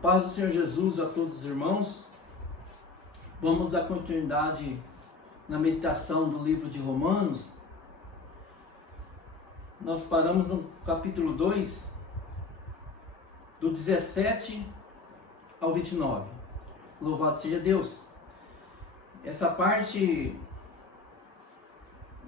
Paz do Senhor Jesus a todos os irmãos. Vamos dar continuidade na meditação do livro de Romanos. Nós paramos no capítulo 2, do 17 ao 29. Louvado seja Deus. Essa parte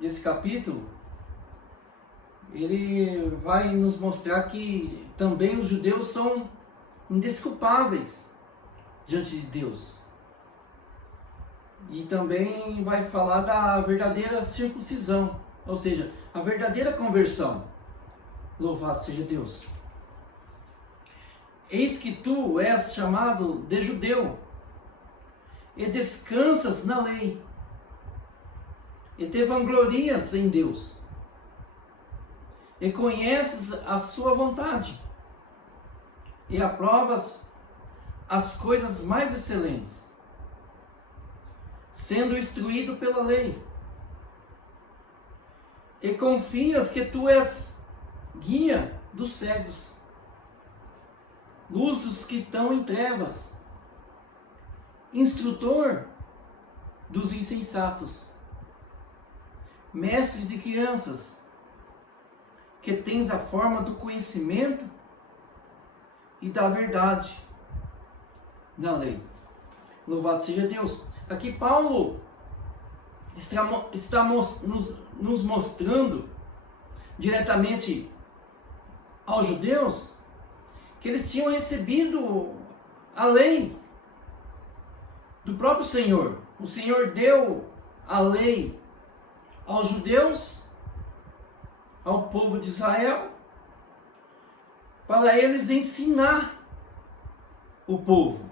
desse capítulo, ele vai nos mostrar que também os judeus são indesculpáveis diante de Deus. E também vai falar da verdadeira circuncisão, ou seja, a verdadeira conversão. Louvado seja Deus. Eis que tu és chamado de judeu, e descansas na lei, e te vanglorias em Deus, e conheces a sua vontade, e aprovas as coisas mais excelentes, sendo instruído pela lei, e confias que tu és guia dos cegos, luz dos que estão em trevas, instrutor dos insensatos, mestre de crianças, que tens a forma do conhecimento e da verdade na lei. Louvado seja Deus. Aqui Paulo está nos mostrando diretamente aos judeus que eles tinham recebido a lei do próprio Senhor. O Senhor deu a lei aos judeus, ao povo de Israel, para eles ensinar o povo.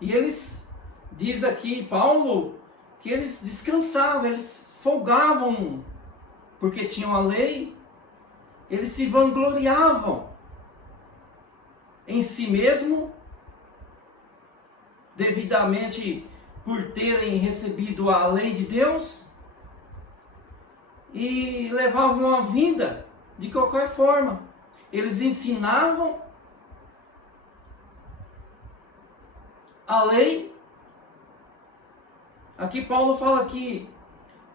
E eles, diz aqui Paulo, que eles descansavam, eles folgavam, porque tinham a lei, eles se vangloriavam em si mesmo, devidamente por terem recebido a lei de Deus, e levavam a vida de qualquer forma. Eles ensinavam a lei. Aqui Paulo fala que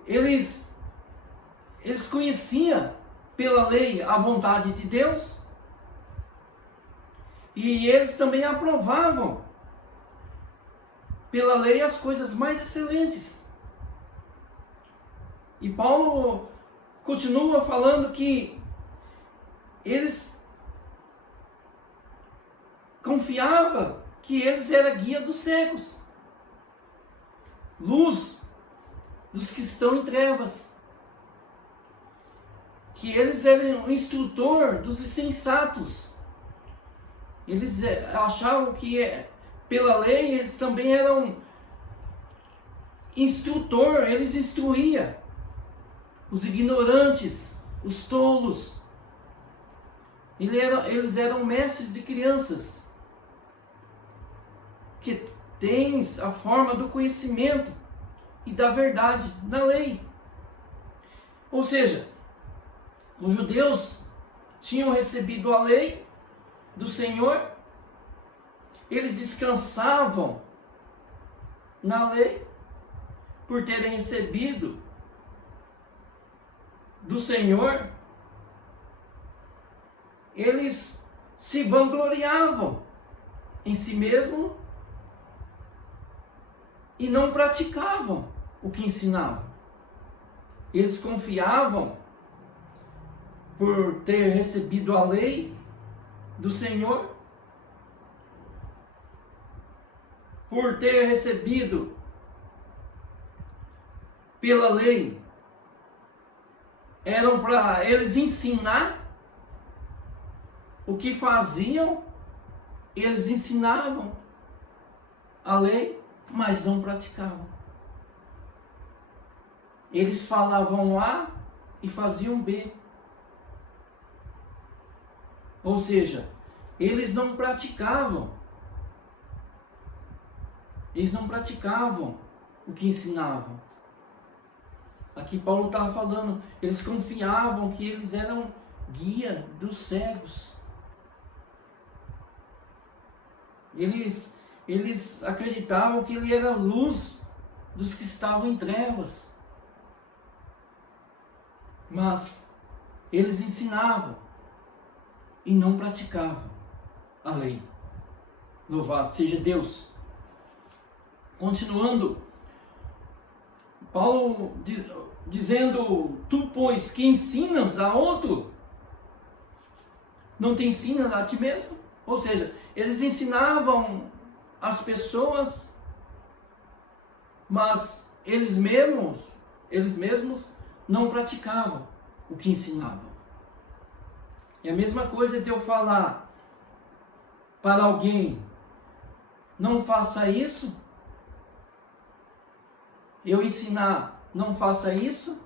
eles conheciam pela lei a vontade de Deus, e eles também aprovavam pela lei as coisas mais excelentes. E Paulo continua falando que eles confiavam que eles eram guia dos cegos, luz dos que estão em trevas, que eles eram o instrutor dos insensatos. Eles achavam que pela lei eles também eram instrutor, eles instruíam os ignorantes, os tolos. Eles eram mestres de crianças, que tens a forma do conhecimento e da verdade na lei. Ou seja, os judeus tinham recebido a lei do Senhor, eles descansavam na lei, por terem recebido do Senhor. Eles se vangloriavam em si mesmo e não praticavam o que ensinavam. Eles confiavam por ter recebido a lei do Senhor, por ter recebido pela lei, eram para eles ensinar o que faziam. Eles ensinavam a lei, mas não praticavam. Eles falavam A e faziam B. Ou seja, eles não praticavam. Eles não praticavam o que ensinavam. Aqui Paulo estava falando, eles confiavam que eles eram guia dos cegos. Eles acreditavam que ele era a luz dos que estavam em trevas. Mas eles ensinavam e não praticavam a lei. Louvado seja Deus. Continuando, Paulo dizendo: tu, pois, que ensinas a outro, não te ensinas a ti mesmo? Ou seja, eles ensinavam as pessoas, mas eles mesmos não praticavam o que ensinavam. É a mesma coisa de eu falar para alguém: não faça isso. Eu ensinar: não faça isso,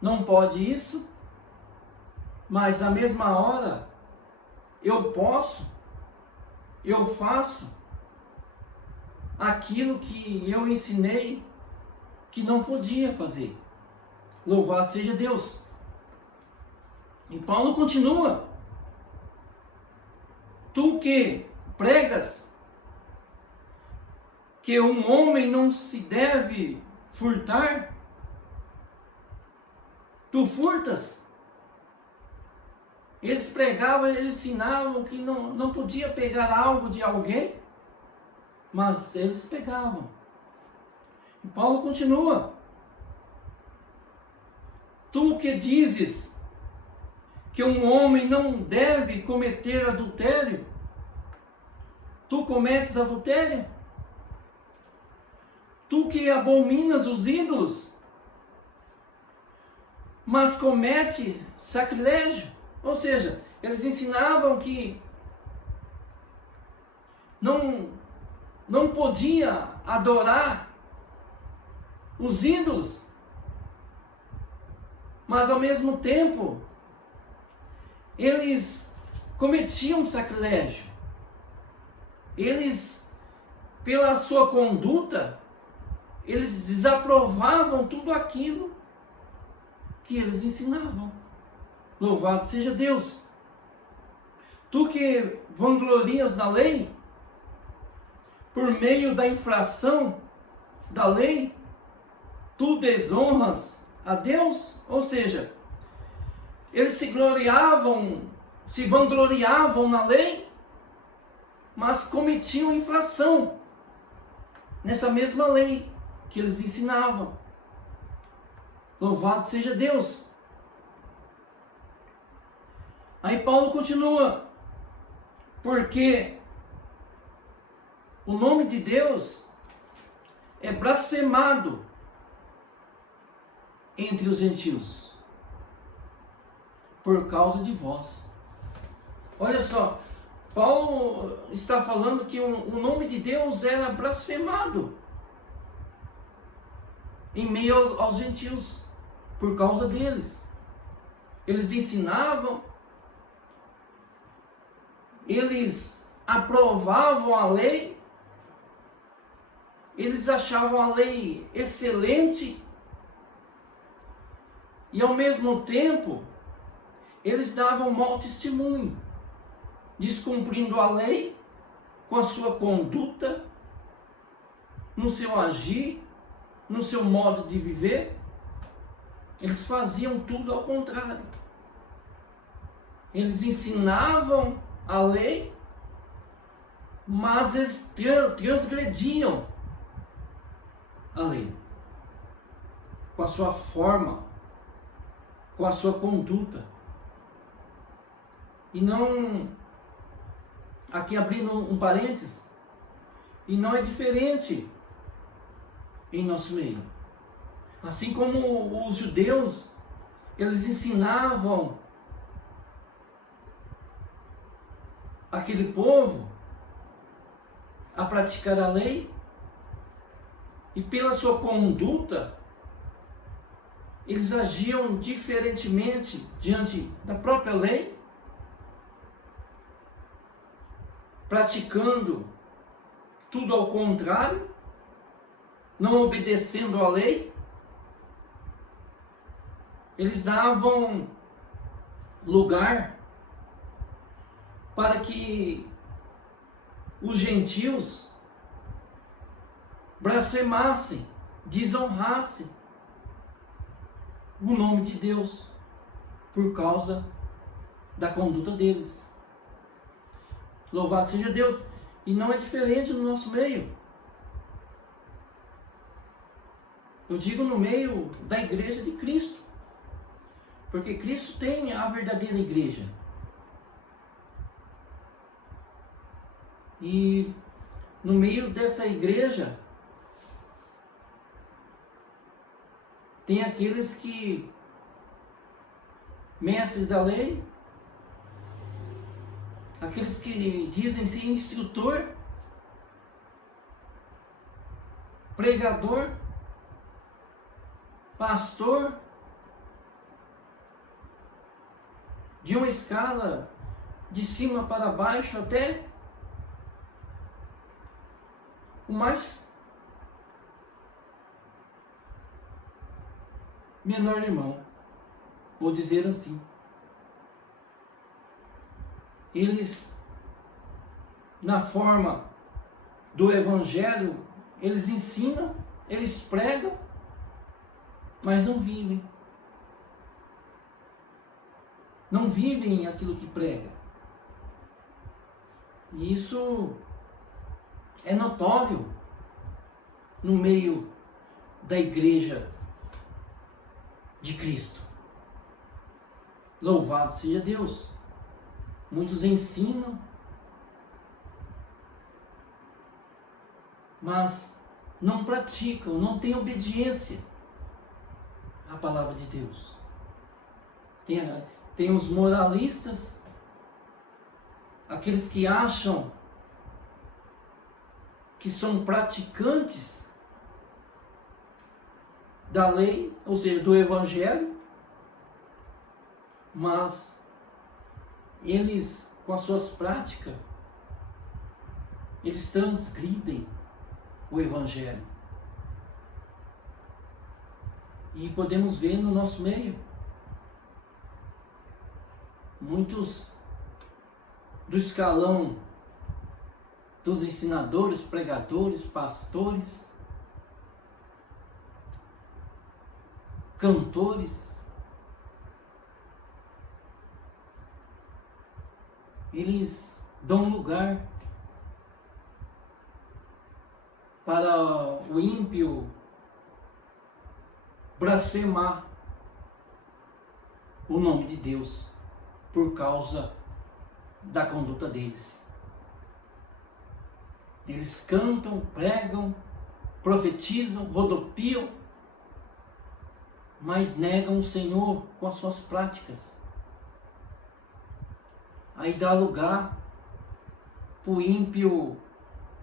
não pode isso. Mas na mesma hora, eu faço aquilo que eu ensinei que não podia fazer. Louvado seja Deus. E Paulo continua: tu que pregas que um homem não se deve furtar, tu furtas. Eles pregavam, eles ensinavam que não podia pegar algo de alguém, mas eles pegavam. E Paulo continua: tu que dizes que um homem não deve cometer adultério, tu cometes adultério? Tu que abominas os ídolos, mas comete sacrilégio. Ou seja, eles ensinavam que não podia adorar os ídolos, mas ao mesmo tempo eles cometiam sacrilégio. Eles, pela sua conduta, eles desaprovavam tudo aquilo que eles ensinavam. Louvado seja Deus. Tu que vanglorias da lei, por meio da infração da lei, tu desonras a Deus? Ou seja, eles se vangloriavam na lei, mas cometiam infração nessa mesma lei que eles ensinavam. Louvado seja Deus. Aí Paulo continua: porque o nome de Deus é blasfemado entre os gentios por causa de vós. Olha só, Paulo está falando que o nome de Deus era blasfemado em meio aos gentios por causa deles. Eles ensinavam, eles aprovavam a lei, eles achavam a lei excelente e ao mesmo tempo eles davam mau testemunho, descumprindo a lei com a sua conduta, no seu agir, no seu modo de viver. Eles faziam tudo ao contrário. Eles ensinavam a lei, mas eles transgrediam a lei com a sua forma, com a sua conduta. E não, aqui abrindo um parênteses, e não é diferente em nosso meio. Assim como os judeus, eles ensinavam aquele povo a praticar a lei, e pela sua conduta, eles agiam diferentemente diante da própria lei, praticando tudo ao contrário, não obedecendo à lei. Eles davam lugar para que os gentios blasfemassem, desonrassem o nome de Deus por causa da conduta deles. Louvado seja Deus! E não é diferente no nosso meio. Eu digo no meio da igreja de Cristo. Porque Cristo tem a verdadeira igreja. E no meio dessa igreja tem aqueles que, mestres da lei, aqueles que dizem ser instrutor, pregador, pastor, de uma escala de cima para baixo até o mais menor irmão, vou dizer assim. Eles, na forma do evangelho, eles ensinam, eles pregam, mas não vivem. Não vivem aquilo que prega. E isso é notório no meio da igreja de Cristo. Louvado seja Deus! Muitos ensinam, mas não praticam, não têm obediência à palavra de Deus. Tem os moralistas, aqueles que acham que são praticantes da lei, ou seja, do evangelho, mas eles, com as suas práticas, eles transgridem o evangelho. E podemos ver no nosso meio muitos do escalão dos ensinadores, pregadores, pastores, cantores, eles dão lugar para o ímpio blasfemar o nome de Deus por causa da conduta deles. Eles cantam, pregam, profetizam, rodopiam, mas negam o Senhor com as suas práticas. Aí dá lugar para o ímpio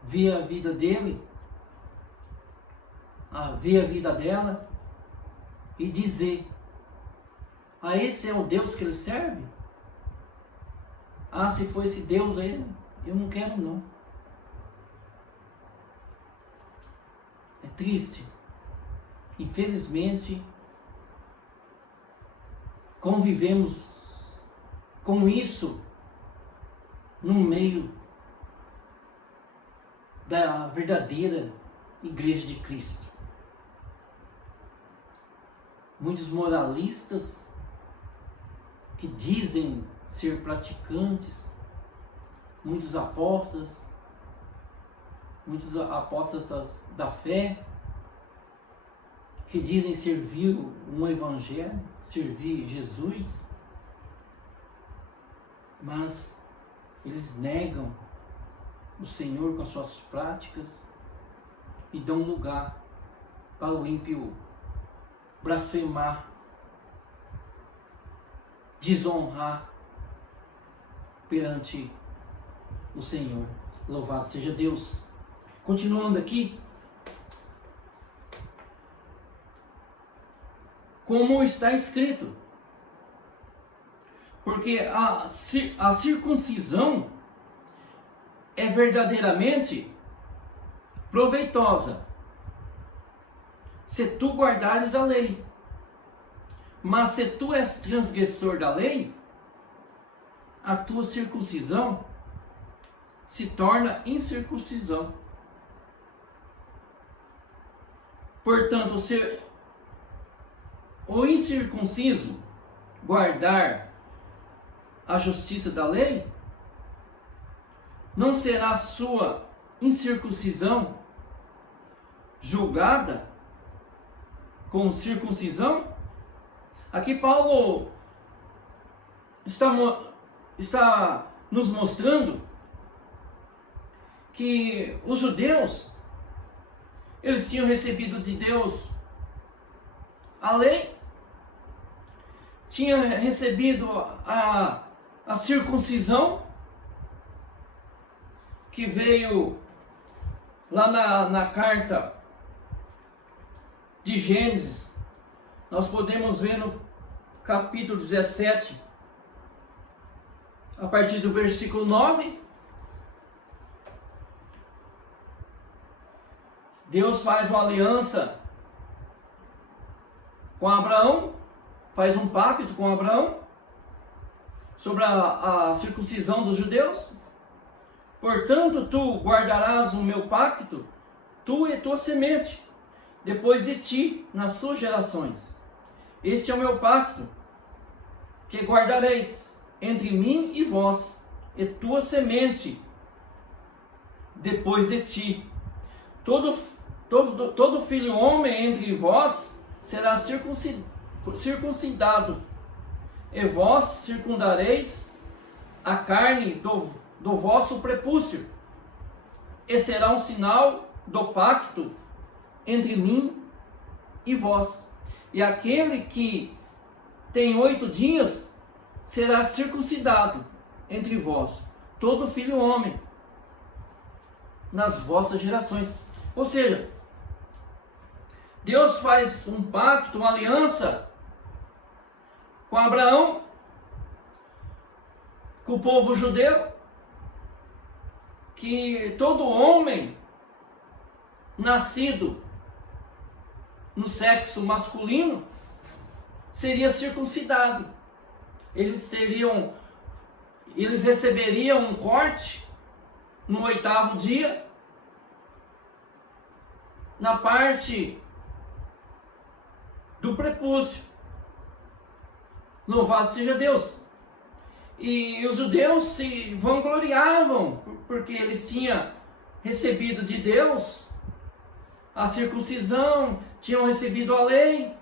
ver a vida dele, ver a vida dela e dizer: ah, esse é o Deus que ele serve? Ah, se for esse Deus aí, eu não quero não. É triste. Infelizmente, convivemos com isso no meio da verdadeira igreja de Cristo. Muitos moralistas que dizem ser praticantes, muitos apóstolos da fé, que dizem servir um evangelho, servir Jesus, mas eles negam o Senhor com as suas práticas e dão lugar para o ímpio blasfemar, desonrar perante o Senhor. Louvado seja Deus. Continuando aqui, como está escrito, porque a circuncisão é verdadeiramente proveitosa se tu guardares a lei, mas se tu és transgressor da lei, a tua circuncisão se torna incircuncisão. Portanto, se o incircunciso guardar a justiça da lei, não será sua incircuncisão julgada com circuncisão? Aqui Paulo está nos mostrando que os judeus, eles tinham recebido de Deus a lei, tinham recebido a circuncisão, que veio lá na carta de Gênesis. Nós podemos ver no capítulo 17, a partir do versículo 9, Deus faz uma aliança com Abraão, faz um pacto com Abraão sobre a circuncisão dos judeus. Portanto, tu guardarás o meu pacto, tu e tua semente, depois de ti, nas suas gerações. Este é o meu pacto, que guardareis entre mim e vós, e tua semente, depois de ti. Todo filho homem entre vós será circuncidado, e vós circundareis a carne do vosso prepúcio, e será um sinal do pacto entre mim e vós. E aquele que tem 8 dias será circuncidado entre vós, todo filho homem, nas vossas gerações. Ou seja, Deus faz um pacto, uma aliança com Abraão, com o povo judeu, que todo homem nascido no sexo masculino seria circuncidado. Eles receberiam um corte no 8º dia, na parte do prepúcio. Louvado seja Deus! E os judeus se vangloriavam, porque eles tinham recebido de Deus a circuncisão, tinham recebido a lei.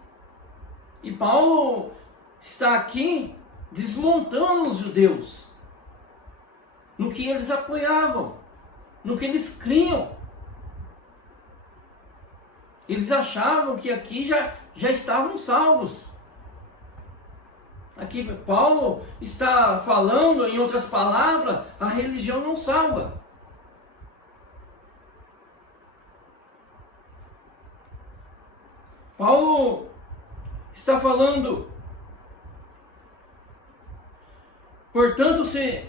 E Paulo está aqui desmontando os judeus no que eles apoiavam, no que eles criam. Eles achavam que aqui já estavam salvos. Aqui Paulo está falando, em outras palavras, a religião não salva. Paulo está falando, portanto, se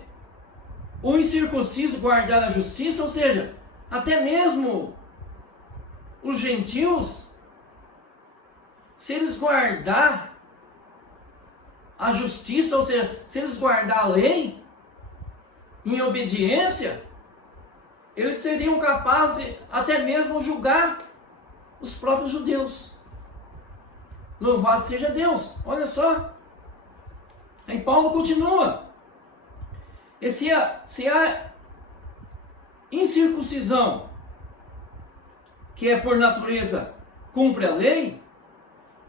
o incircunciso guardar a justiça, ou seja, até mesmo os gentios, se eles guardar a justiça, ou seja, se eles guardar a lei em obediência, eles seriam capazes de até mesmo julgar os próprios judeus. Louvado seja Deus! Olha só. Aí Paulo continua. E se a incircuncisão, que é por natureza, cumpre a lei,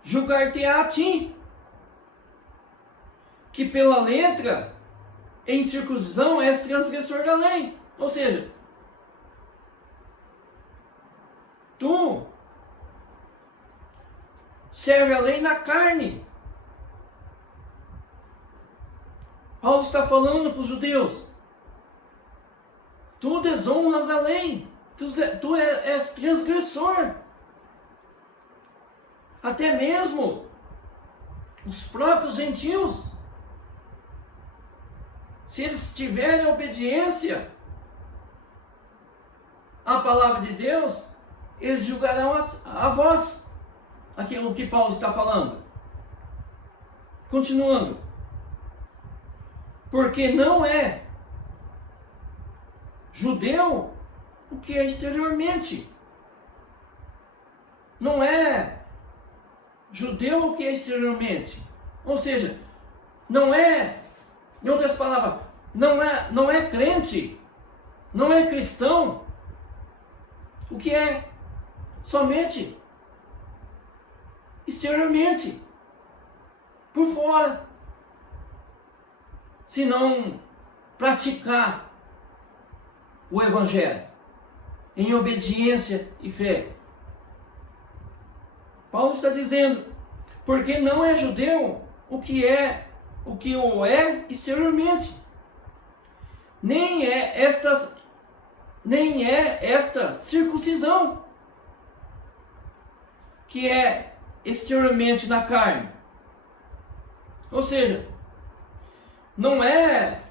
julgar-te-á a ti, que pela letra, em circuncisão, és transgressor da lei. Ou seja, tu serve a lei na carne. Paulo está falando para os judeus: tu desonras a lei, tu és transgressor. Até mesmo os próprios gentios, se eles tiverem obediência à palavra de Deus, eles julgarão a vós. Aquilo que Paulo está falando. Continuando. Porque não é judeu o que é exteriormente. Não é judeu o que é exteriormente. Ou seja, não é, em outras palavras, não é crente, não é cristão o que é somente exteriormente, por fora. Se não praticar o Evangelho em obediência e fé. Paulo está dizendo, porque não é judeu o que o é exteriormente, nem é esta circuncisão que é exteriormente na carne. Ou seja, não é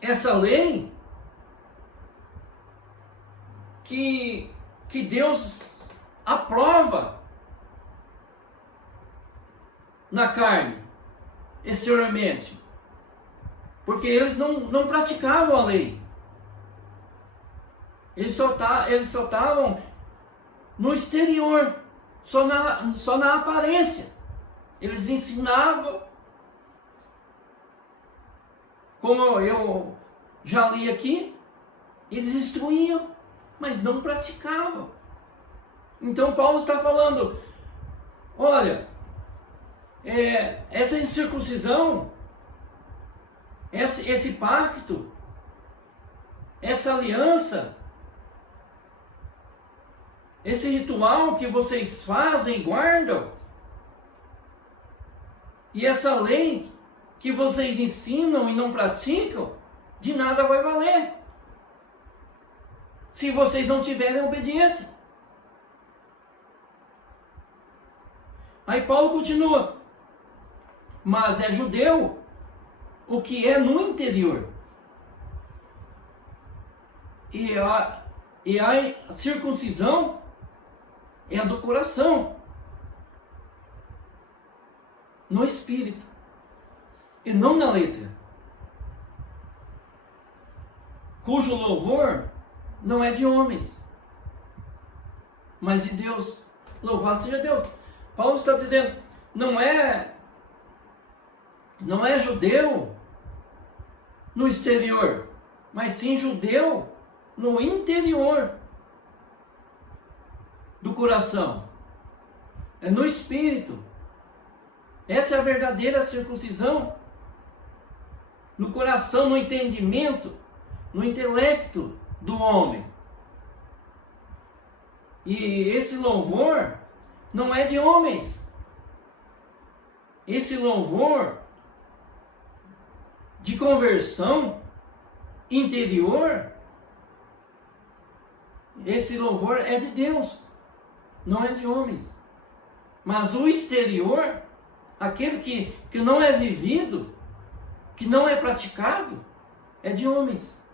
essa lei que Deus aprova na carne, exteriormente. Porque eles não praticavam a lei. Eles só estavam no exterior, só na aparência. Eles ensinavam, como eu já li aqui, eles instruíam, mas não praticavam. Então Paulo está falando, olha, essa incircuncisão, esse pacto, essa aliança, esse ritual que vocês fazem, guardam, e essa lei que vocês ensinam e não praticam, de nada vai valer, se vocês não tiverem obediência. Aí Paulo continua, mas é judeu o que é no interior, e a circuncisão é a do coração, no espírito, e não na letra, cujo louvor não é de homens, mas de Deus. Louvado seja Deus. Paulo está dizendo, não é judeu no exterior, mas sim judeu no interior do coração. É no espírito. Essa é a verdadeira circuncisão. No coração, no entendimento, no intelecto do homem. E esse louvor não é de homens. Esse louvor de conversão interior, esse louvor é de Deus, não é de homens. Mas o exterior, aquele que não é vivido, que não é praticado, é de homens.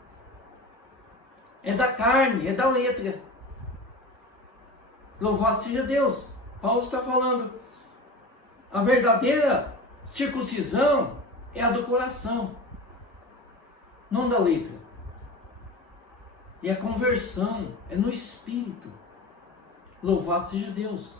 É da carne, é da letra. Louvado seja Deus. Paulo está falando, a verdadeira circuncisão é a do coração, não da letra. E a conversão é no espírito. Louvado seja Deus.